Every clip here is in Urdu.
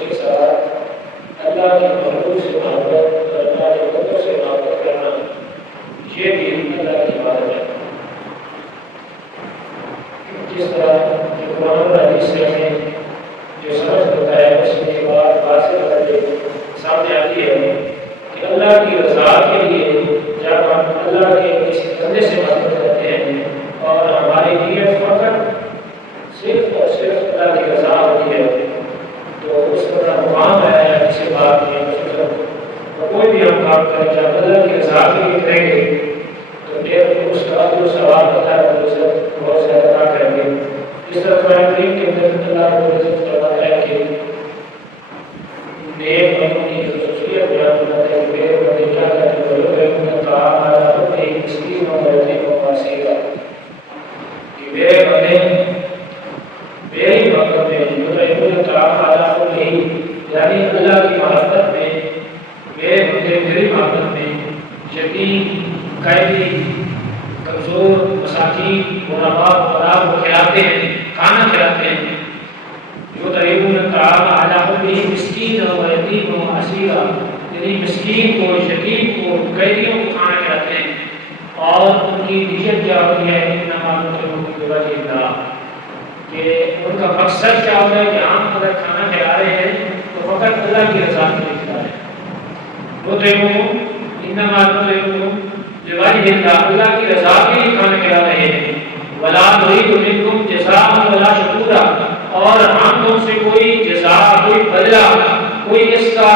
اس کے ساتھ اللہ کے محبوب سے محبت اور اللہ کے بندوں سے محبت کرنا، یہ بھی اللہ کی عبادت ہے۔ جس طرح قرآن اور حدیث سے ہمیں جو سمجھ ہوتا ہے اس میں بات واضح سامنے آتی ہے کہ اللہ کی رضا کے لیے جب ہم اللہ کے کسی بندے سے محبت کرتے ہیں اور ہماری نیت فقط صرف اور صرف اللہ کی رضا ہوتی ہے، تو اس کا مقام ہے کسی بات میں کوئی بھی ہم کام کریں جب اللہ کی رضا کے لیے کریں گے تو پھر اس کا اجر و ثواب ہوتا ہے بہت زیادہ ادا کریں گے۔ اس طرح قرآن کریم کے اندر اللہ رب العزت فرماتا ہے کہ نیک بندوں کی خصوصیت بیان کرتا ہے کہ میرے بندے کیا کرتے ہیں، وَيُطْعِمُونَ الطَّعَامَ عَلَىٰ حُبِّهِ مِسْكِينًا وَيَتِيمًا وَأَسِيرًا، کہ میرے بندے میری محبت میں يُطْعِمُونَ الطَّعَامَ عَلَىٰ حُبِّهِ، یعنی اللہ کی محبت میں میرے بندے میری محبت میں یتیم، قیدی، کمزور، مساکین، غرباء کو کھلاتے ہیں، کھانا کھلاتے ہیں۔ يُطْعِمُونَ الطَّعَامَ عَلَىٰ حُبِّهِ مِسْكِينًا وَيَتِيمًا وَأَسِيرًا، یعنی مسکین کو، یتیم کو، قیدیوں کو کھانا کھلاتے ہیں، اور ان کی نیت کیا ہوتی ہے، انما نطعمکم بوجہ اللہ، کہ ان کا مقصد کیا ہوتا ہے کہ ہم اگر کھانا کھلا رہے ہیں تو فقط اللہ کی رضا کے لیے کھلا رہے ہیں۔ نطعمکم انما نطعمکم بوجہ اللہ، اللہ کی رضا کے لیے کھانا کھلا رہے ہیں۔ ولا نريد منکم جزاء ولا شکورا، اور ہم تم سے کوئی جزا، کوئی بدلہ، کوئی اس کا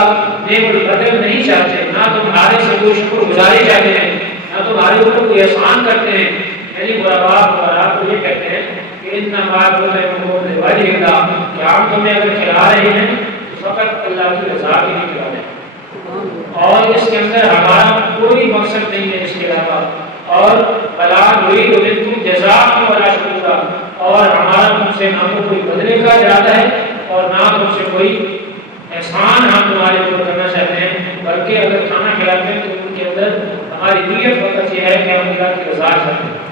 نیک البدل نہیں چاہتے، نہ تمہارے سے کوئی شکر گزاری چاہتے ہیں، نہ تمہارے اوپر کوئی احسان کرتے ہیں۔ یعنی غرباء کو یہ کہتے ہیں کہ انما نطعمکم بوجہ اللہ، کہ ہم تمہیں اگر کھلا رہے ہیں تو فقط اللہ کی رضا کے لیے کھلا رہے ہیں، اور اس کے اندر ہمارا کوئی مقصد نہیں ہے اس کے علاوہ۔ اور ولا نريد منکم جزاء ولا شکورا، اور ہمارا تم سے نہ تو کوئی بدلے کا ارادہ ہے اور نہ تم سے کوئی احسان ہم تمہارے اوپر کرنا چاہتے ہیں، بلکہ اگر کھانا کھلاتے ہیں تو ان کے اندر ہماری نیت فقط یہ ہے کہ ہم اللہ کی رضا چاہتے ہیں۔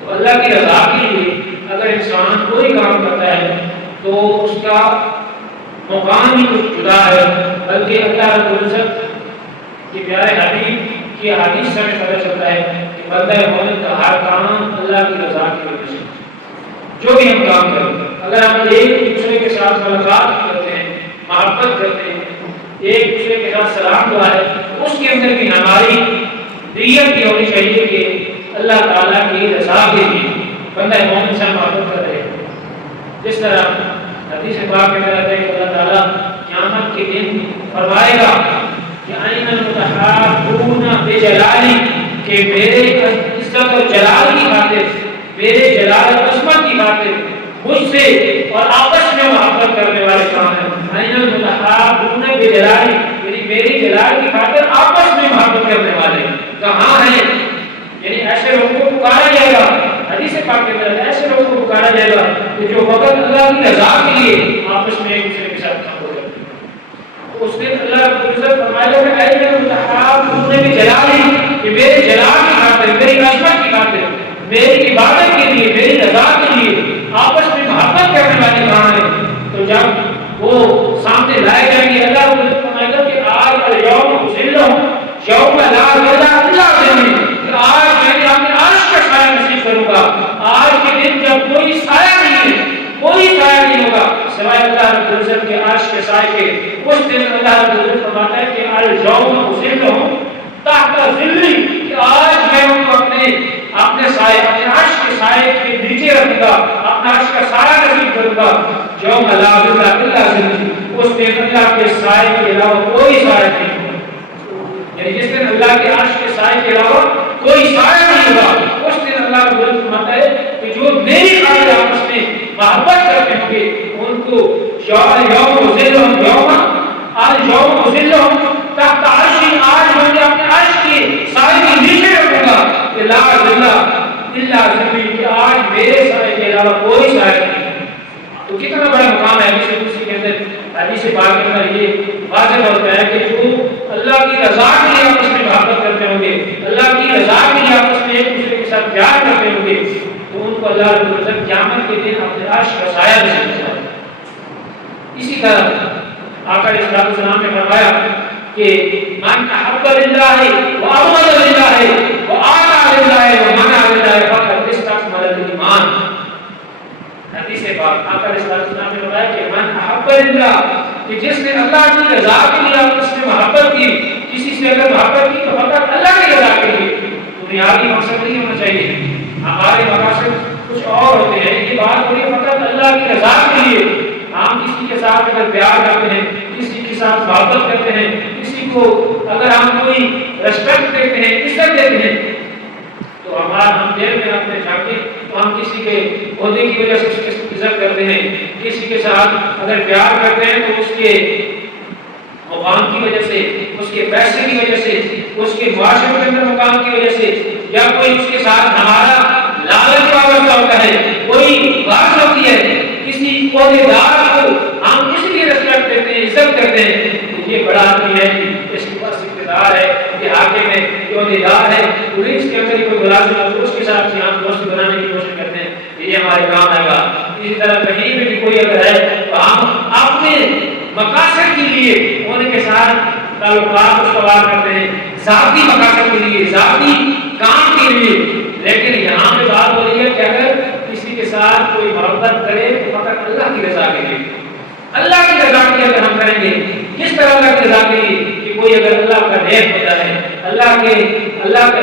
تو اللہ کی رضا کے لیے اگر انسان کوئی کام کرتا ہے تو اس کا مقام ہی کچھ جدا ہے، بلکہ اللہ رب العزت کے پیارے حبیب کی حدیث سے ہمیں پتہ چلتا ہے کہ بندہ مومن کا ہر کام اللہ کی رضا کی وجہ سے، جو بھی ہم کام کریں، اگر ہم ایک دوسرے کے ساتھ ملاقات کرتے ہیں، محبت کرتے ہیں، ایک دوسرے کے ساتھ سلام دعا ہے، اس کے اندر بھی ہماری نیت یہ ہونی چاہیے کہ اللہ تعالیٰ کی رضا کے لیے بندہ مومن سے محبت کر رہے ہیں۔ جس طرح حدیث پاک میں کہتا ہے کہ اللہ تعالیٰ قیامت کے دن فرمائے گا کہ اَيْنَ الْمُتَحَابُّونَ بِجَلَالِي، کہ میرے عزت اور جلال کی خاطر، میرے جلال اور عظمت کی خاطر مجھ سے اور آپس میں محبت کرنے والے کہاں ہیں؟ اَيْنَ الْمُتَحَابُّونَ بِجَلَالِي، یعنی میری جلال کی خاطر آپس میں محبت کرنے والے کہاں ہیں؟ یعنی ایسے لوگوں کو پکارا جائے گا، حدیث پاک کے اندر ایسے لوگوں کو پکارا جائے گا کہ جو فقط اللہ کی رضا کے لیے آپس میں ایک دوسرے کے ساتھ کام کرتے ہیں۔ اس دن اللہ رب العزت فرمائے گا کہ اے المتحابون بجلالی، کہ میرے جلال کی خاطر، میری عظمت کی خاطر، میری عبادت کے لیے، میری رضا کے لیے آپس میں محبت کرنے والے کہاں ہیں؟ تو جب وہ سامنے لائے جائیں گے، اللہ رب العزت فرمائے گا کہ آج الیوم اذلہم یوم لا ظل الا ظلی، آج میں نے اپنے عرش کا سایہ نصیب کروں گا۔ آج کے دن جب کوئی سایہ نہیں ہے، کوئی سایہ نہیں ہوگا سوائے اللہ رب العزت کے عرش کے سائے کے۔ اس دن اللہ رب العزت فرماتا ہے کہ الیوم اذلہم تحت ظلی، کہ آج میں ان کو اپنے سائے، اپنے عرش کے سائے کے نیچے رکھوں گا، اپنا عرش کا سایہ نصیب کروں گا۔ یوم لا ظل الا ظلی، اس دن اللہ کے سائے کے علاوہ کوئی سایہ نہیں ہوگا۔ یعنی جس دن اللہ کے عرش کے سائے کے علاوہ کوئی سایہ نہیں ہوگا، اس دن اللہ رب العزت فرماتا ہے کہ جو میری خاطر آپس میں محبت کرتے ہوں گے ان کو یوم ذلہم یوم ذلہم تحت عرشی، آج میں اپنے عرش کے سائے کے نیچے رکھوں گا کہ لا ظل الا ظلی، کہ آج میرے سائے کے علاوہ کوئی سایہ نہیں۔ تو کتنا بڑا مقام ہے حدیث قدسی کے اندر، حدیث پاک کے اندر یہ واضح ہوتا ہے کہ جو اللہ کی رضا کے لیے آپس میں محبت کرتے ہوں گے، اللہ کی رضا کے لیے آپس میں ایک دوسرے کے ساتھ پیار کرتے ہوں گے، تو ان کو اللہ رب العزت قیامت کے دن اپنے عرش کا سایہ نصیب کرے گا۔ اسی طرح آقا علیہ السلام نے فرمایا کہ من احب للہ وابغض للہ وآطع للہ ومنع للہ فقد استکمل الایمان. حدیث پاک آقا علیہ السلام نے فرمایا کہ من احب للہ، کہ جس نے اللہ کی رضا کے لیے اس نے محبت کی، کسی سے اگر محبت کی تو فقط اللہ کی رضا کے لیے. دنیاوی مقصد نہیں ہونا چاہیے، ہمارے مقاصد کچھ اور ہوتے ہیں. یہ بات ہو رہی ہے فقط اللہ کی رضا کے لیے. ہم کسی کے ساتھ اگر پیار کرتے ہیں، کسی کے ساتھ محبت کرتے ہیں، کسی کو اگر ہم کوئی ریسپیکٹ دیتے ہیں، عزت دیتے ہیں، تو ہم دل میں اپنے جھانکے تو ہم کسی کے عہدے کی وجہ سے اس کی عزت کرتے ہیں. کسی کے ساتھ اگر پیار کرتے ہیں تو اس کے مقام کی وجہ سے، اس کے پیسے کی وجہ سے، اس کے معاشرے کے اندر مقام کی وجہ سے، یا کوئی اس کے ساتھ ہمارا لالچ وابستہ ہوتا ہے، کوئی بات ہوتی ہے، کسی عہدے دار کو ہم اس لیے ریسپیکٹ دیتے ہیں، عزت کرتے ہیں کہ یہ بڑا آدمی ہے، اس کے پاس اقتدار ہے، یہ حاکم ہے، یہ عہدے دار ہے، پولیس کے اندر کوئی ملازم ہے تو اس کے ساتھ ہم دوستی بنانے کی کوشش کرتے ہیں، یہ ہمارے کام آئے گا. اسی طرح کہیں بھی کوئی اگر ہے تو ہم اپنے مقاصد کے لیے ان کے ساتھ تعلقات استوار کرتے ہیں، ذاتی مقاصد کے لیے، ذاتی کام کے لیے. لیکن یہاں پہ بات ہو رہی ہے کہ اگر کسی کے ساتھ کوئی محبت کرے تو فقط اللہ کی رضا کے لیے، اللہ کی رضا کے لیے اگر ہم کریں گے. کس طرح اللہ کی رضا کے لیے؟ کہ کوئی اگر اللہ کا نیک ہوتا ہے، اللہ کے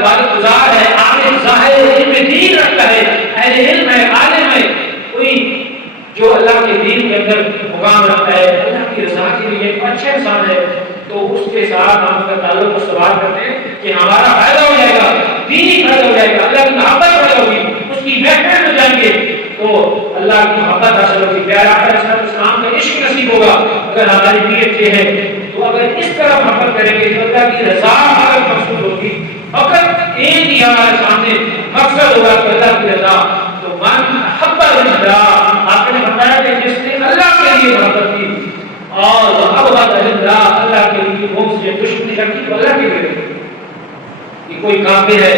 والد گزار ہے، عالم ظاہر علم دین رکھتا ہے، اہل علم ہے، عالم ہے، کوئی جو اللہ کے دین کے اندر مقام رکھتا ہے، اللہ کی رضا کے لیے ایک اچھا انسان ہے، تو اس کے ساتھ ہم اپنا تعلق استوار کرتے ہیں کہ ہمارا فائدہ ہو جائے گا، دینی فائدہ ہو جائے گا، اللہ کی محبت پیدا ہوگی، اس کی محبت میں جائیں گے تو اللہ کی محبت حاصل ہوگی. پیارا اسلام کا عشق نصیب ہوگا اگر ہماری نیت یہ ہے. تو اگر اس طرح محبت کریں گے تو اللہ کی رضا اگر مقصود ہوگی، فقط ایک ہی ہمارے سامنے مقصد ہوگا کہ اللہ کی رضا. تو من احب للہ، آپ نے بتایا کہ جس نے اللہ کے لیے محبت کی اور ابغض للہ، اللہ کے لیے بغض یا دشمنی رکھی تو اللہ کے لیے. کہ کوئی کافر ہے،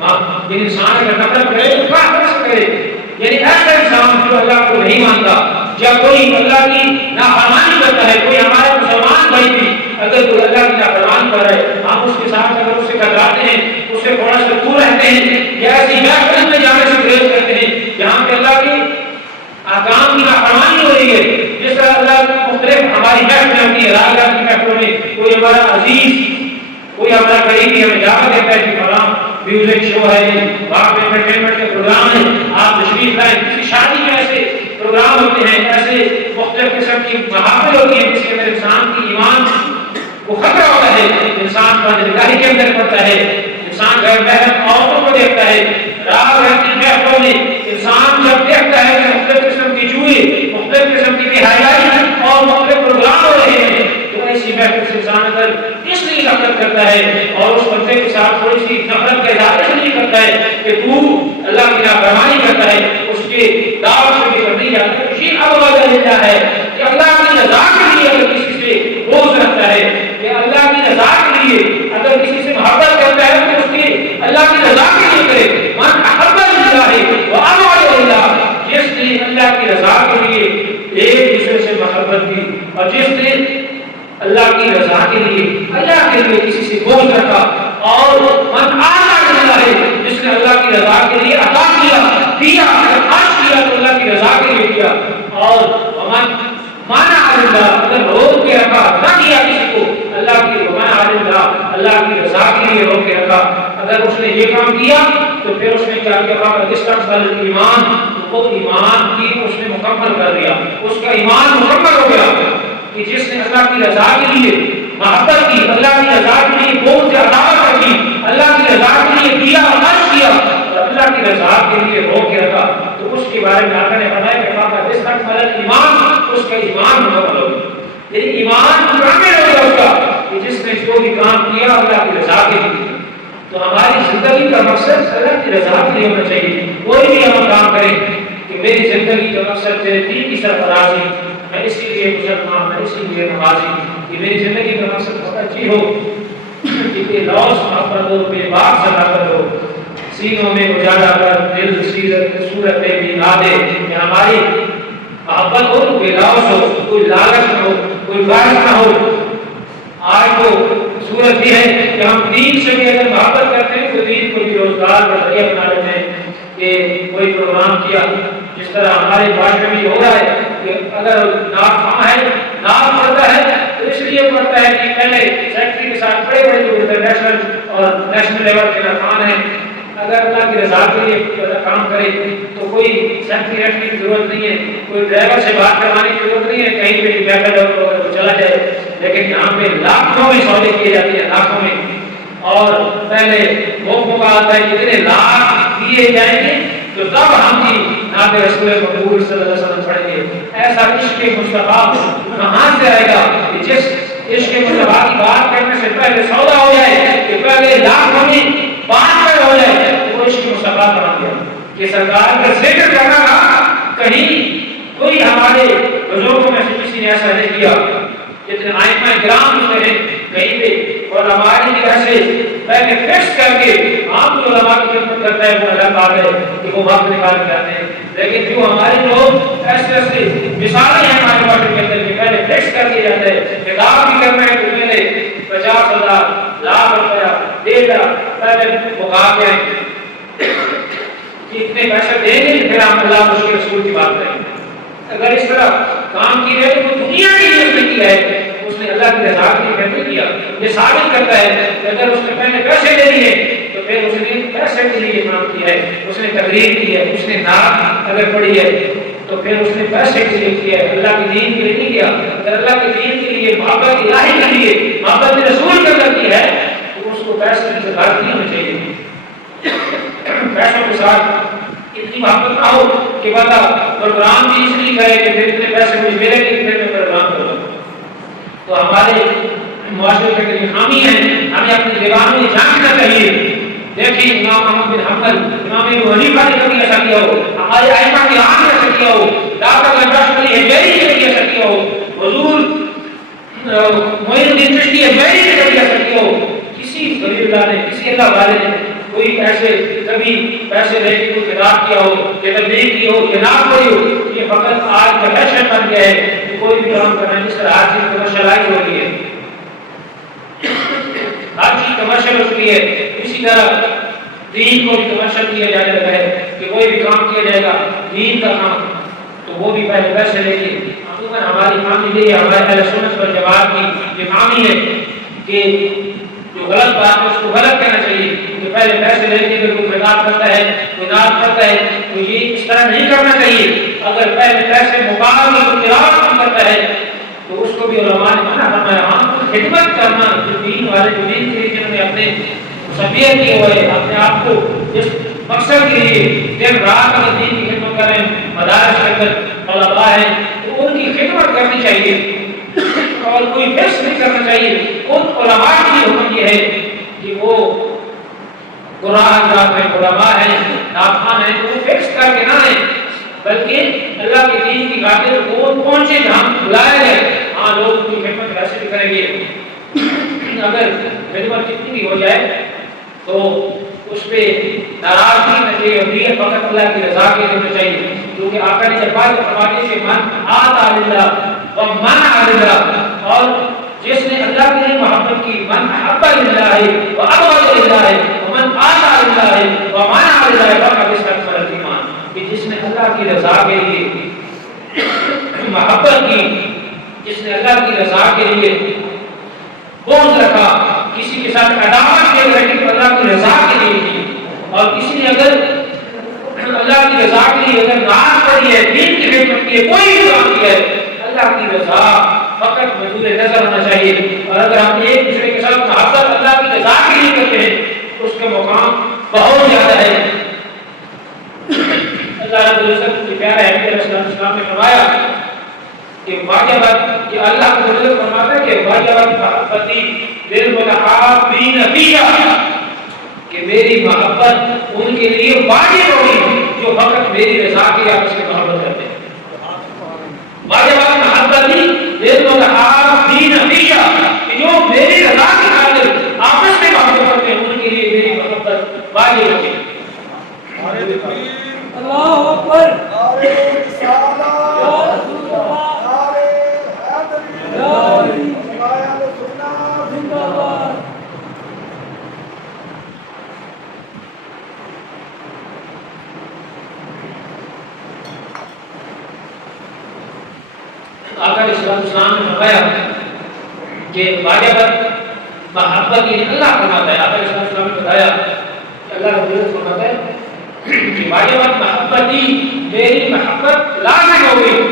انسان اگر نفرت کرے تو کافر سے کرے، یعنی ایسا انسان جو اللہ کو نہیں مانتا، یا کوئی اللہ کی نافرمانی کرتا ہے. کوئی ہمارا مسلمان بھائی بھی اگر کوئی اللہ کی نافرمانی کر رہا ہے، ہم اس کے ساتھ اگر اس سے ٹکراتے ہیں، اس سے تھوڑا سا دور رہتے ہیں، یا ایسی محفل میں جانے سے گریز کرتے ہیں جہاں پہ اللہ کی احکام کی نافرمانی ہو رہی ہے. جس طرح اللہ مختلف ہماری محفلیں ہوتی ہے، راجات کی محفلوں میں کوئی ہمارا عزیز، کوئی ہمارا قریبی ہمیں دعوت دیتا ہے کہ فلاں میوزک شو ہے، وہاں پہ انٹرٹینمنٹ کے پروگرام ہے، آپ تشریف لائیں. کسی شادی میں ایسے پروگرام ہوتے ہیں، ایسے مختلف قسم کی محافل ہوتی ہیں جس کے اندر انسان کی ایمان کو خطرہ ہوتا ہے، انسان کا نگاہی کے اندر پڑتا ہے، انسان غیر محرم عورتوں کو دیکھتا ہے. رات رہتی محفلوں میں انسان جب دیکھتا ہے کہ مختلف قسم کی جوئے، مختلف قسم کی بہائی اور مختلف پروگرام ہو رہے ہیں، تو ایسی محفل سے انسان اگر اس لیے نفرت کرتا ہے اور اس بندے کے ساتھ تھوڑی سی نفرت کا اظہار اس لیے کرتا ہے کہ تو اللہ کی نافرمانی کرتا ہے، اس کے دعوت سے بھی نہیں جاتا ہے. یہ ابغض للہ ہے کہ اللہ کی رضا کے لیے اگر کسی سے بغض رکھتا ہے، کہ اللہ کی رضا کے لیے اگر کسی سے محبت کرتا ہے تو اس کی اللہ کی رضا کے لیے کرے. من احب للہ وابغض للہ، جس نے اللہ کی رضا کے لیے ایک دوسرے سے محبت کی اور جس نے اللہ کی رضا کے لیے، اللہ کے لیے کسی سے بغض رکھا، اور من آتا للہ، جس نے اللہ کی رضا کے لیے عطا کیا، خرچ کیا تو اللہ کی رضا کے لیے کیا، اور من مانا للہ، اگر روک کے رکھا، نہ کیا کسی کو اللہ کی مانا للہ، اللہ کی رضا کے لیے روک کے رکھا. اگر اس نے یہ کام کیا تو پھر اس نے کیا کیا؟ استقبل ایمان، وہ ایمان کی اس نے مکمل کر دیا، اس کا ایمان مکمل ہو گیا. کہ جس نے اللہ کی رضا کے لیے محبت کی، اللہ کی رضا کے لیے بہت سے عداوت کی، اللہ کی رضا کے لیے دیا خرچ کیا اور اللہ کی رضا کے لیے روک کے رکھا، تو اس کے بارے میں آقا نے فرمایا کہ فقط استقبل ایمان، اس کا ایمان مکمل ہو گیا. یعنی ایمان کامل ہو گیا اس کا کہ جس نے جو بھی کام کیا اللہ کی رضا کے لیے. تو ہماری زندگی کا مقصد اللہ کی رضا کے لیے ہونا چاہیے. کوئی بھی ہم کام کریں کہ میری زندگی کا مقصد تیرے دین کی سرفرازی، میں اسی لیے مسلمان، میں اسی لیے نمازی، کہ میری زندگی کا مقصد فقط یہ ہو کہ لوز محبت ہو، بے باک صداقت ہو، سینوں میں اجالا کر دل سیرت صورت بھی نہ دے، کہ ہماری محبت ہو تو کوئی لاؤس ہو، کوئی لالچ نہ ہو، کوئی غرض نہ ہو۔ آج تو صورت یہ ہے کہ ہم دین سے بھی اگر محبت کرتے ہیں تو دین کو بھی روزگار کا ذریعہ بنا لیتے ہیں کہ کوئی پروگرام کیا، جس طرح ہمارے معاشرے میں ہو رہا ہے کہ اگر نعت خواں ہے، نعت پڑھتا ہے تو اس لیے پڑھتا ہے کہ پہلے سیکٹری کے ساتھ بڑے بڑے جو انٹرنیشنل اور نیشنل لیول کے ارکان ہیں، اگر اللہ کی رضا کے لیے کام کرے تو کوئی سیکٹری رکھنے کی ضرورت نہیں ہے، کوئی ڈرائیور سے بات کروانے کی ضرورت نہیں ہے، کہیں پہ بھی بیٹھا جاؤ تو چلا جائے۔ لیکن یہاں پہ لاکھوں میں سودے کیے جاتے ہیں، لاکھوں میں، اور پہلے موقعوں کا آتا ہے کتنے لاکھ دیے جائیں گے تو تب ہم کی نعت رسول مقبول صلی اللہ علیہ وسلم پڑھیں گے۔ ایسا عشق مصطفیٰ کہاں سے آئے گا کہ جس عشق مصطفیٰ کی بات کرنے سے پہلے سودا ہو جائے، کہ پہلے لاکھوں میں 5 ہو جائے، وہ عشق مصطفیٰ کہاں گیا؟ کہ سرکار کا ذکر کرنا تھا، کہیں کوئی ہمارے بزرگوں میں سے کسی نے ایسا نہیں کیا، جتنے ائمہ کرام ہوتے ہیں کہیں پہ علماء کی طرح سے پہلے فکس کر کے عام علماء کی خدمت کرتا ہے وہ الگ بات ہے کہ وہ وقت نکال کے آتے ہیں، لیکن جو ہمارے لوگ ایسے ایسے مثالیں ہیں ہمارے معاشرے کے اندر کہ پہلے فکس کر دیا جاتا ہے، خطاب بھی کرنا ہے تو پہلے 50,000 لاکھ روپیہ 1.5 لاکھ پہلے مقا کے اتنے پیسے دیں گے پھر ہم اللہ اس کے رسول کی بات کریں گے۔ اگر اس طرح کام کی ہے تو دنیا کی نہیں کیا ہے، اس نے اللہ کی رضا کے لیے نہیں کیا۔ یہ ثابت کرتا ہے کہ اگر اس نے پہلے پیسے دے دیے تو پھر اس نے پیسے کے لیے کام کیا ہے، اس نے تقریر کی ہے، اس نے نعت اگر پڑھی ہے تو پھر اس نے پیسے کے لیے کیا ہے، اللہ کے دین کے لیے نہیں کیا۔ اگر اللہ کے دین کے لیے، محبت الہی کے لیے، محبت رسول کے اندر کی ہے تو اس کو پیسے کی ضرورت نہیں ہونی چاہیے۔ پیسوں کے ساتھ اتنی محبت نہ ہو کہ بندہ پروگرام بھی اس لیے کرے کہ پھر اتنے پیسے مجھے ملے گی پھر میں پروگرام کروں۔ تو ہمارے معاشرے کے جو حامی ہیں ہمیں اپنی زبانوں میں جاننا چاہیے۔ دیکھیے امام احمد بن حنبل، امام ابو حنیفہ نے کبھی ایسا کیا ہو، ہمارے ائمہ کرام نے ایسا کیا ہو، ڈاکٹر البشری حجویری نے کبھی ایسا کیا ہو، حضور معین الدین چشتی حجویری نے کبھی ایسا کیا ہو، کسی ولی اللہ نے، کسی اللہ والے نے کوئی پیسے کبھی پیسے دے کے کوئی خطاب کیا ہو یا تبلیغ کی ہو یا نہ پڑھی ہو۔ یہ فقط آج کا فیشن بن گیا ہے کہ کوئی بھی کام کرنا ہے، جس طرح ہر چیز کمرشلائز ہو رہی ہے، ہر چیز کمرشل ہو چکی ہے، اسی طرح دین کو بھی کمرشل کیا جانے لگا ہے کہ کوئی بھی کام کیا جائے گا دین کا کام تو وہ بھی پہلے پیسے لے کے۔ عموماً ہماری فیملی یہ ہمارے اہل سنت والجماعت کی یہ فہمی ہے کہ جو غلط بات ہے اس کو غلط کہنا چاہیے، کہ پہلے پیسے لے کے کوئی خطاب کرتا ہے، کوئی نعت کرتا ہے تو یہ اس طرح نہیں کرنا چاہیے۔ اگر پہلے پیسے مقابل تلاوت کرتا ہے تو اس کو بھی علماء نے منع فرمایا۔ ہاں خدمت کرنا، جو دین والے جو دین کے لیے جنہوں نے اپنے سبیت کیے ہوئے اپنے آپ کو اس مقصد کے لیے دن رات اگر دین کی خدمت کریں، مدارس کے اندر طلباء ہیں تو ان کی خدمت کرنی چاہیے اور کوئی فکس نہیں کرنا چاہیے۔ ان علماء کی حکم یہ ہے کہ وہ قرآن جات ہیں، علماء ہیں، ناخوان ہیں، وہ فکس کر کے نہ آئیں بلکہ اللہ کے دین کی خاطر وہ پہنچے جہاں بلایا گئے۔ ہاں لوگ ان کی خدمت ویسے بھی کریں گے، اگر خدمت کتنی بھی ہو جائے تو اس پہ ناراضگی نہ چاہیے، نیت فقط اللہ کی رضا کے لیے ہونا چاہیے، کیونکہ آقا نے جب بات فرمائی کہ من آتا للہ ومنع للہ، اور جس نے اللہ کے لیے محبت کی، من احب للہ وابغض للہ ومن آتا للہ ومنع للہ فقد استكمل الایمان، کہ جس نے اللہ کی رضا کے لیے محبت کی، جس نے اللہ کی رضا کے لیے بغض رکھا، کسی کے ساتھ عداوت کے لیے اللہ کی رضا کے لیے کی، اور کسی نے اگر اللہ کی رضا کے لیے اگر نماز پڑھی ہے، دین کی خدمت کی ہے، کوئی بھی کام کیا ہے، اللہ کی رضا فقط مدور نظر ہونا چاہیے۔ اور اگر ہم ایک دوسرے کے ساتھ محبت اللہ کی رضا کے لیے کرتے ہیں تو اس کا مقام بہت زیادہ ہے۔ اللہ رب العزت کے پیارے حبیب علیہ السلام نے فرمایا کہ واجبات، کہ اللہ کو حضرت فرماتا ہے کہ واجبات محبتی للمتحابین فیہ، کہ میری محبت ان کے لیے واجب ہوگی جو فقط میری رضا کے لیے آپ سے محبت کرتے ہیں۔ واجبات محبتی للمتحابین فیہ، کہ جو میری رضا کی خاطر آپس میں محبت کرتے ہیں ان کے لیے میری محبت واجب ہوگی۔ اللہ اکبر، آقا علیہ السلام نے فرمایا کہ واجبت محبت یہ اللہ فرماتا ہے. آقا علیہ السلام نے بتایا کہ اللہ رب العزت فرماتا ہے کہ واجبت محبتی، میری محبت لازم ہو گئی،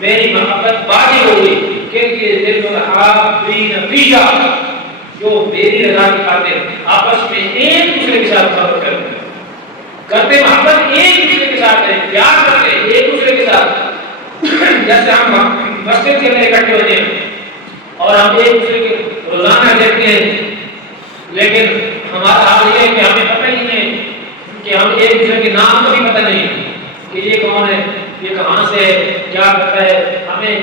میری محبت واجب ہو گئی کہ دل متحابین فیہ، جو میری رضا کی خاطر آپس میں ایک دوسرے کے ساتھ محبت کرتے محبت ایک دوسرے کے ساتھ ہے، پیار کرتے ایک دوسرے کے ساتھ. جیسے ہم مسجد کے اندر اکٹھے ہوتے ہیں اور ہم ایک دوسرے کے روزانہ دیکھتے ہیں، لیکن ہمارا حال یہ ہے کہ ہمیں پتہ ہی نہیں ہے کہ ہم ایک دوسرے کے نام کو بھی پتہ نہیں کہ یہ کون ہے، یہ کہاں سے ہے، کیا کرتا ہے.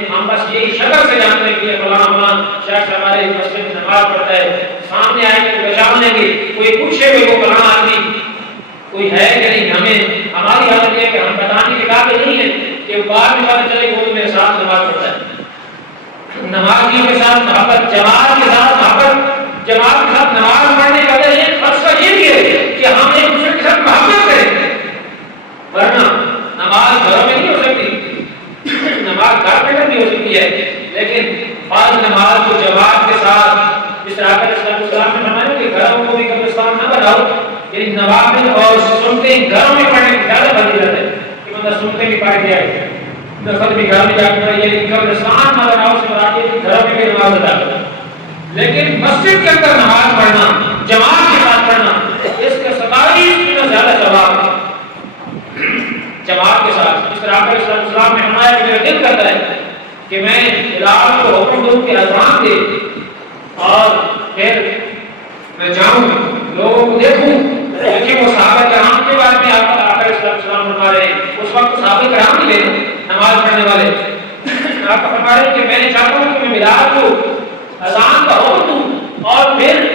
ہم بس یہی شکل سے جانتے ہیں کہ فلاں فلاں شخص ہمارے مسجد میں نماز پڑھتا ہے. سامنے آئے گا تو پہچان لیں گے، کوئی پوچھے گا وہ فلاں آدمی کوئی ہے کہ نہیں. ہماری حالت یہ ہے کہ ہم بتانے کے قابل نہیں ہیں کہ بعد میں پتہ چلے کہ وہ میرے ساتھ نماز پڑھتا ہے. نمازیوں کے ساتھ محبت، جماعت کے ساتھ محبت، جماعت کے ساتھ نماز پڑھنے کا ایک فلسفہ یہ بھی ہے کہ ہم ایک دوسرے کے ساتھ محبت کریں. ورنہ نماز گھروں میں نہیں ہو سکتی، نماز گھر میں بھی ہو سکتی ہے، لیکن فرض نماز کو جماعت کے ساتھ، اس طرح کا اسلام نے فرمایا کہ گھروں کو بھی قبرستان نہ بناؤ. یعنی نوافل اور سنتے گھروں میں پڑھنے کی زیادہ فضیلت ہے کہ بندہ سنتے بھی پڑھ جائے، نفل بھی گھر میں جا کر پڑھے. یعنی قبرستان نہ بناؤ سے مراد یہ کہ گھروں میں بھی نماز ادا کرو، لیکن مسجد کے اندر نماز پڑھنا، جماعت کے ساتھ پڑھنا، اس کا 27 گنا زیادہ ثواب ہے جماعت کے ساتھ. اس طرح پر اسلام نے فرمایا کہ میرا دل کرتا ہے کہ میں بلال کو حکم دوں کہ اذان دے اور پھر میں جاؤں لوگوں کو دیکھوں. لیکن وہ صحابہ کرام کے بارے میں آقا السلام فرما رہے ہیں، اس وقت صحابہ کرام نہیں تھے نماز پڑھنے والے. آقا فرما رہے ہیں کہ میں چاہتا ہوں کہ میں بلال کو اذان کا حکم دوں اور پھر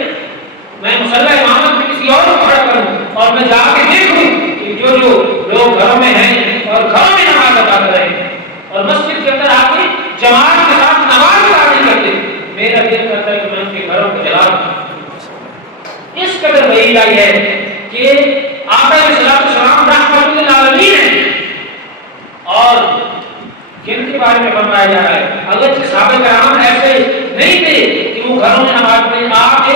میں مصلی امامت میں کسی اور کو کھڑا کروں اور میں جا کے دیکھوں کہ جو لوگ گھروں میں ہیں اور گھروں میں نماز ادا کر رہے ہیں اور مسجد کے اندر آ کے جماعت کے ساتھ نماز ادا نہیں کرتے، میرا دل کرتا ہے کہ میں ان کے گھروں کو جلا دوں. اس قدر وحی آئی ہے کہ آقا علیہ السلام رحمۃ للعالمین ہیں. اور کن کے بارے میں فرمایا جا رہا ہے؟ اگرچہ صحابہ کرام ایسے نہیں تھے کہ وہ گھروں میں نماز پڑھیں، آپ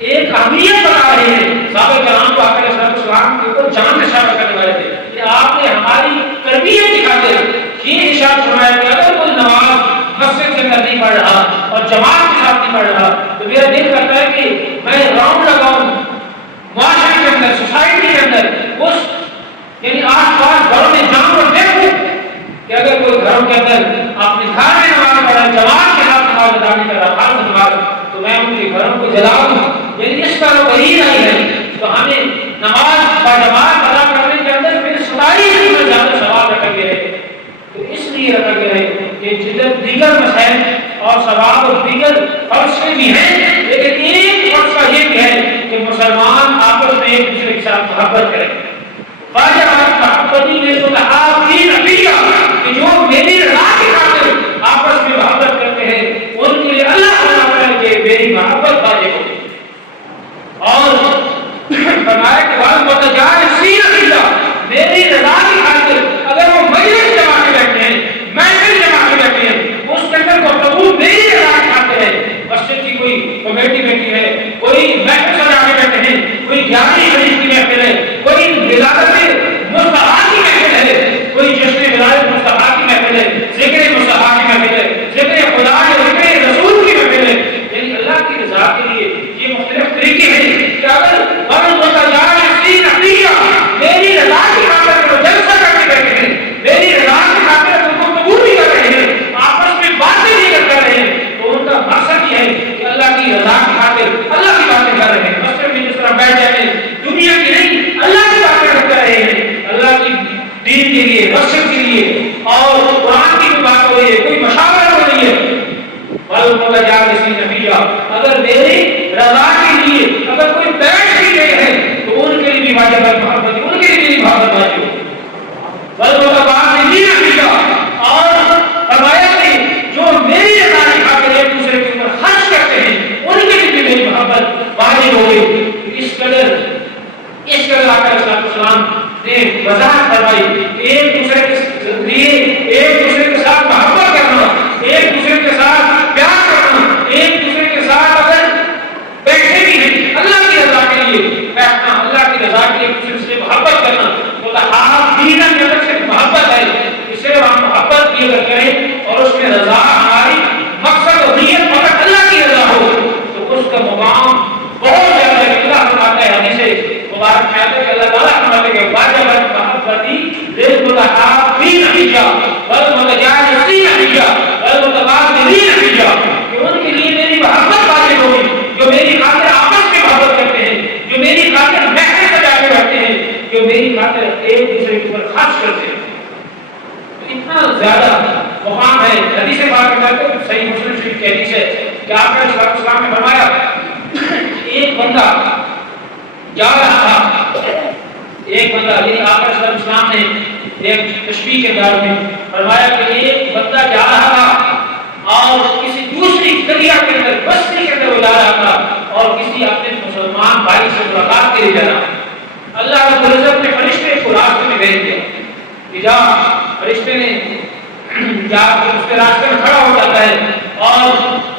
ایک اہمیت بتا رہے ہیں. صحابہ کرام کو آقا علیہ السلام کے اوپر جان نشان کرنے والے تھے کہ آپ نے ہماری تربیت دکھاتے یہ ارشاد فرمایا کہ اگر کوئی نماز مسجد کے اندر نہیں پڑھ رہا اور جماعت کے ساتھ نہیں پڑھ رہا تو میرا دل کرتا ہے کہ میں راؤنڈ لگاؤں معاشرے کے اندر، سوسائٹی کے اندر، اس یعنی آس پاس گھروں میں جاؤں اور دیکھوں کہ اگر کوئی گھروں کے اندر اپنے گھر میں نماز پڑھ رہا ہے، جماعت کے ساتھ نماز ادا نہیں کر رہا، فرض نماز، تو میں ان کے گھروں کو جلاؤں. یعنی اس کا وحی آئی ہے. تو ہمیں نماز با جماعت ادا کرنے کے اندر پھر 27 گنا زیادہ ثواب رکھا گیا ہے. تو اس لیے رکھا گیا ہے کہ دیگر مسائل اور ثواب اور دیگر فلسفے بھی ہیں، لیکن ایک فلسفہ یہ بھی ہے کہ مسلمان آپس میں ایک دوسرے کے ساتھ محبت کریں. واجبات محبتی نے تو تحابین فیہ، کہ جو میری رضا کی خاطر آپس میں محبت کرتے ہیں ان کے لیے اللہ فرماتا ہے کہ میری محبت واجب ہوگی. اور فرمایا کہ والمتجالسین فیہ، میری رضا کی خاطر اگر وہ مجلس جما کے بیٹھے ہیں، محفل جما کے بیٹھے ہیں، اس کے اندر گفتگو میری رضا کی خاطر ہے. مسجد کی کوئی کمیٹی بیٹھی ہے، کوئی محفل سجا کے بیٹھے ہیں، کوئی 11ویں حدیث کی محفل ہے، کوئی ولادت مصطفیٰ کی محفل ہے، کوئی جشن ولادت مصطفیٰ کی محفل ہے، ذکر مصطفیٰ کی محفل ہے، ذکر خدا یا ذکر رسول کی محفل ہے. یعنی اللہ کی رضا کے لیے یہ مختلف طریقے ہیں کہ اگر والمتجالسین فیہ، میری رضا کی خاطر وہ جلسہ کر کے بیٹھے ہیں، میری رضا کی خاطر وہ گفتگو بھی کر رہے ہیں، آپس میں باتیں بھی کر رہے ہیں، تو ان کا مقصد یہ ہے کہ اللہ کی رضا کی خاطر اللہ کی باتیں کر رہے ہیں. مسجد میں جس طرح بیٹھ جاتے ہیں، دنیا کی نہیں اللہ کی باتیں کر رہے ہیں، اللہ کی دین کے لیے، مسجد کے لیے اور قرآن کی بات ہو رہی ہے، کوئی مشاورت ہو رہی ہے. والمتجالسین فیہ، اگر میری رضا کے لیے اگر کوئی بیٹھ بھی گئے ہیں تو ان کے لیے بھی واجب ہے محبت، ان کے لیے بھی محبت واجب ہے. والمتباعدین فیہ، اور فرمایا کہ جو میری رضا کی خاطر ایک دوسرے کے اوپر خرچ کرتے ہیں ان کے لیے بھی میری محبت واجب ہو گئی. اس قدر آقا علیہ السلام نے وضاحت فرمائی کہ ایک دوسرے کے لیے ایک دوسرے کے ساتھ محبت کرنا حجا والمتجانسین حجا والمتبادلین حجا، کہ ان کے لیے میری محبت واجب ہوگی جو میری خاطر آپس میں محبت کرتے ہیں، جو میری خاطر محفل سجا کے رکھتے ہیں، جو میری خاطر ایک دوسرے کے اوپر خرچ کرتے ہیں۔ اتنا زیادہ مقام ہے حدیث پاک میں، صحیح مسلم شریف کی حدیث ہے کہ آپ نے صلی اللہ علیہ وسلم نے فرمایا ایک بندہ جا رہا تھا، ایک بندہ، یعنی آپ صلی اللہ علیہ وسلم نے ایک تشبیہ کے انداز میں فرمایا کہ ایک بندہ جا رہا تھا اور کسی دوسری دریا کے اندر، بستی کے اندر وہ جا رہا تھا اور کسی اپنے مسلمان بھائی سے ملاقات کے لیے جا رہا تھا۔ اللہ رب العزت نے فرشتے کو راستے میں بھیج دیا کہ جا، فرشتے نے جا کے اس کے راستے میں کھڑا ہو جاتا ہے، اور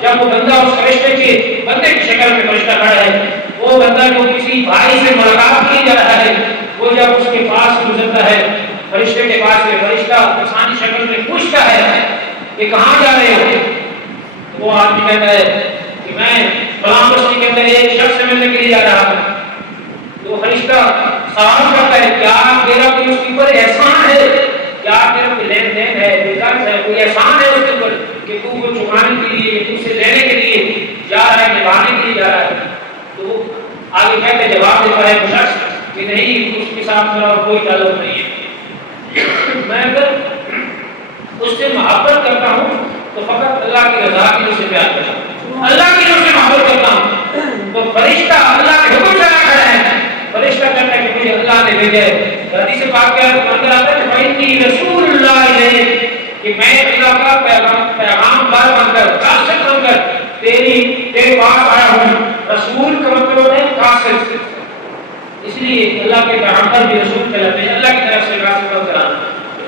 جب وہ بندہ اس فرشتے کے بندے کی شکل میں فرشتہ کھڑا ہے، وہ بندہ جو کسی بھائی سے ملاقات کی جا رہا ہے، وہ جب اس کے پاس سے گزرتا ہے، فرشتے کے پاس سے فرشتہ انسانی شکل میں پوچھتا ہے کہ کہاں جا رہے ہو؟ وہ آدمی کہتا ہے کہ میں فلاں بستی کے اندر ایک شخص سے ملنے کے لیے جا رہا ہوں۔ تو فرشتہ سوال کرتا ہے کیا میرا کوئی اس کے اوپر احسان ہے، کیا میرا کوئی لین دین ہے، کوئی قرض ہے، کوئی احسان ہے اس کے اوپر کہ تو وہ چکانے کے لیے، تم سے لینے کے لیے جا رہا ہے، نبھانے کے لیے جا رہا ہے؟ تو آگے کہتے جواب دیتا ہے وہ شخص کہ نہیں، اس کے ساتھ میرا کوئی تعلق نہیں ہے، میں اگر اس سے محبت کرتا ہوں تو فقط اللہ کی رضا کی وجہ سے پیار کرتا ہوں، اللہ کی وجہ سے محبت کرتا ہوں۔ تو فرشتہ اللہ کے حکم سے کھڑا ہے، فرشتہ کہتا ہے کہ مجھے اللہ نے بھیجا ہے۔ حدیث پاک کے اندر آتا ہے کہ فإنی رسول اللہ الیک، کہ میں اللہ کا پیغام بار بن کر، قاصد بن کر تیرے پاس آیا ہوں۔ رسول کا مطلب ہے قاصد، اس لیے اللہ کے پیغمبر بھی رسول کہلاتے ہیں، اللہ کی طرف سے قاصد بن کر آنا۔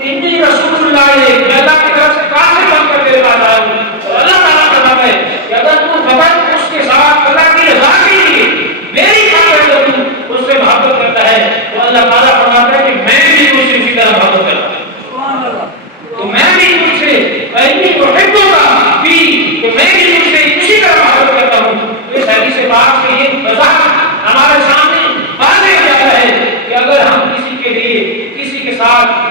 انی رسول اللہ الیک، میں اللہ کی طرف سے قاصد بن کر تیرے پاس آیا ہوں۔ اور اللہ تعالیٰ فرماتا ہے کہ اگر تو فقط اس کے ساتھ اللہ کی رضا کے لیے میری خاطر تو اس سے محبت کرتا ہے، تو اللہ تعالیٰ فرماتا ہے کہ میں بھی تجھ سے اسی طرح محبت کرتا ہوں، تو میں بھی تجھ سے انی احبک فی، کہ میں بھی تجھ سے اسی طرح محبت کرتا ہوں۔ اس حدیث پاک سے یہ وضاحت ہمارے سامنے واضح ہو جاتا ہے کہ اگر ہم کسی کے لیے، کسی کے ساتھ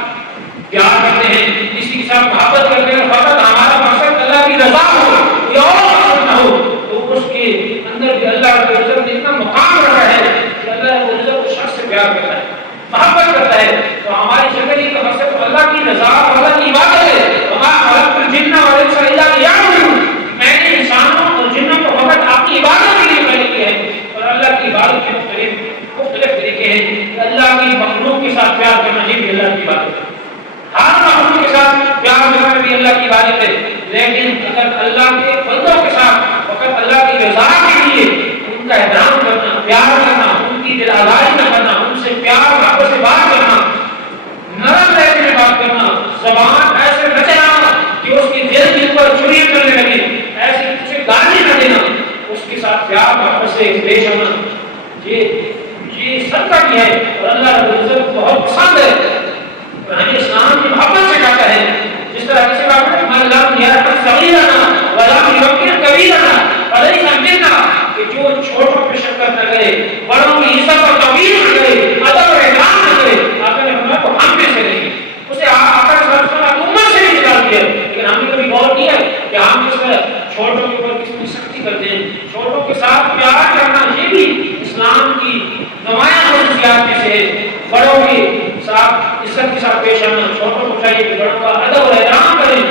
پیار کرتے ہیں، کسی کے ساتھ محبت کرتے ہیں، فقط ہمارا مقصد اللہ کی رضا ہو یا اور مقصد نہ ہو، تو اس کے اندر بھی اللہ رب العزت نے اتنا مقام رکھا ہے کہ اللہ رب العزت اس شخص سے پیار کرتا ہے، محبت کرتا ہے۔ تو ہماری زندگی کا مقصد اللہ کی رضا اور اللہ کی عبادت ہے۔ وما خلقت الجن والانس الا لیعبدون، میں نے انسانوں اور جنوں کو فقط اپنی عبادت کے لیے پیدا کیا ہے۔ اور اللہ کی عبادت کے مختلف طریقے ہیں کہ اللہ کی مخلوق کے ساتھ پیار کرنا یہ بھی اللہ کی عبادت ہے، ہر مخلوق کے ساتھ پیار کرنا بھی اللہ کی عبادت ہے، لیکن اگر اللہ کے بندوں کے ساتھ فقط اللہ کی رضا کے لیے ان کا احترام کرنا، پیار کرنا، ان کی دل آزاری نہ کرنا، ان سے پیار محبت سے بات کرنا، نرم لہجے میں بات کرنا، زبان ایسے نہ چلانا کہ اس کے دل کے اوپر چوریاں کرنے لگے، ایسے اسے گالی نہ دینا، اس کے ساتھ پیار محبت سے پیش ہونا، یہ صدقہ بھی ہے اور اللہ رب العزت کو بہت پسند ہے۔ ہمیں اسلام کی محبت سے کہتا ہے، جس طرح کسی بات میں من لم یرحم صغیرنا ولم یوقر کبیرنا فلیس منا، کہ جو چھوٹوں پہ شفقت نہ کرے، بڑوں کی عزت اور توقیر نہ کرے، ادب اور احترام نہ کرے، آپ نے فرمایا تو ہم میں سے نہیں، اسے آقا صلی اللہ علیہ وسلم امت سے بھی نکال دیا۔ لیکن ہم نے کبھی غور کیا کہ ہم اس طرح چھوٹوں کے اوپر کتنی سختی کرتے ہیں، چھوٹوں کے ساتھ پیار کرنا یہ بھی اسلام کی نمایاں خصوصیات میں سے ہے۔ بڑوں کے ساتھ عزت کے ساتھ پیش آنا، چھوٹوں کو چاہیے کہ بڑوں کا ادب اور احترام کریں۔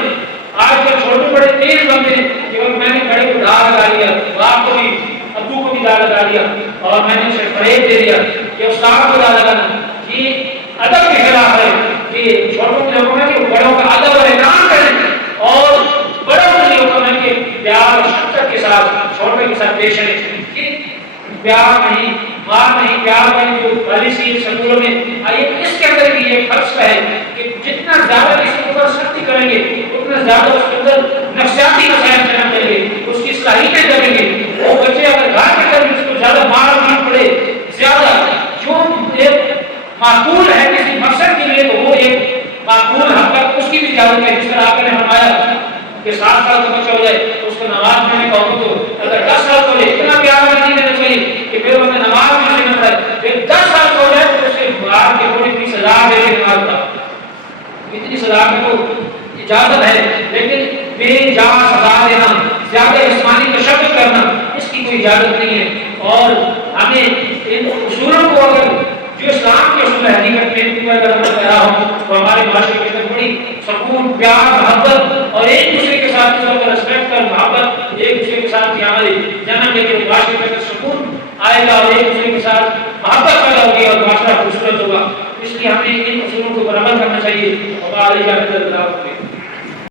آج کل چھوٹے بڑے تیز بنتے ہیں کہ میں نے بڑے کو ڈال لگا لیا، باپ کو بھی، ابو کو بھی ڈال لگا لیا، اور میں نے اسے فریب دے دیا کہ استاد کو ڈال لگانا، یہ ادب کے خلاف ہے کہ چھوٹوں کے لوگوں میں کہ بڑوں کا ادب اور احترام کریں، اور بڑوں کے لوگوں میں کہ پیار اور شفقت کے ساتھ چھوٹے کے ساتھ پیش آئیں۔ پیار نہیں، مار نہیں، پیار نہیں، جو پالیسی سکولوں میں آئیے، اس کے اندر بھی یہ فرق ہے کہ جتنا زیادہ کسی کے اوپر سختی کریں گے اتنا زیادہ اس کے اندر نفسیاتی مسائل پیدا کریں گے، اس کی صلاحیتیں کریں گے۔ وہ بچے اگر گھر کے اندر اس کو زیادہ مار بھی پڑے، زیادہ جو ایک معقول ہے کسی مقصد کے لیے، تو وہ ایک معقول حد تک اس کی بھی اجازت ہے۔ جس طرح آپ نے فرمایا کہ 7 سال کا بچہ ہو جائے تو اس کو نماز میں کہو، تو اگر 10 سال ہو جائے اتنا پیار نہیں دینا چاہیے کہ پھر وہ نماز میں سے نہ پڑھے، پھر 10 سال ہو جائے تو اسے مار کے تھوڑی سی سزا دے کے نماز پڑھا۔ اتنی سزا کو اجازت ہے، لیکن بے جا سزا دینا، زیادہ جسمانی تشدد کرنا، اس کی کوئی اجازت نہیں ہے۔ اور ہمیں ان اصولوں کو اگر جو اسلام کے اصول حقیقت میں اگر ہم کرا ہوں تو ہمارے معاشرے کے اندر بڑی سکون، پیار، محبت اور ایک دوسرے کے ساتھ ریسپیکٹ اور محبت، ایک دوسرے کے ساتھ ہمارے جنم کے معاشرے کے اندر سکون آئے گا اور ایک دوسرے کے ساتھ محبت پیدا ہوگی اور معاشرہ خوبصورت ہوگا۔ اس لیے ہمیں ان اصولوں کو پر عمل کرنا چاہیے۔ اور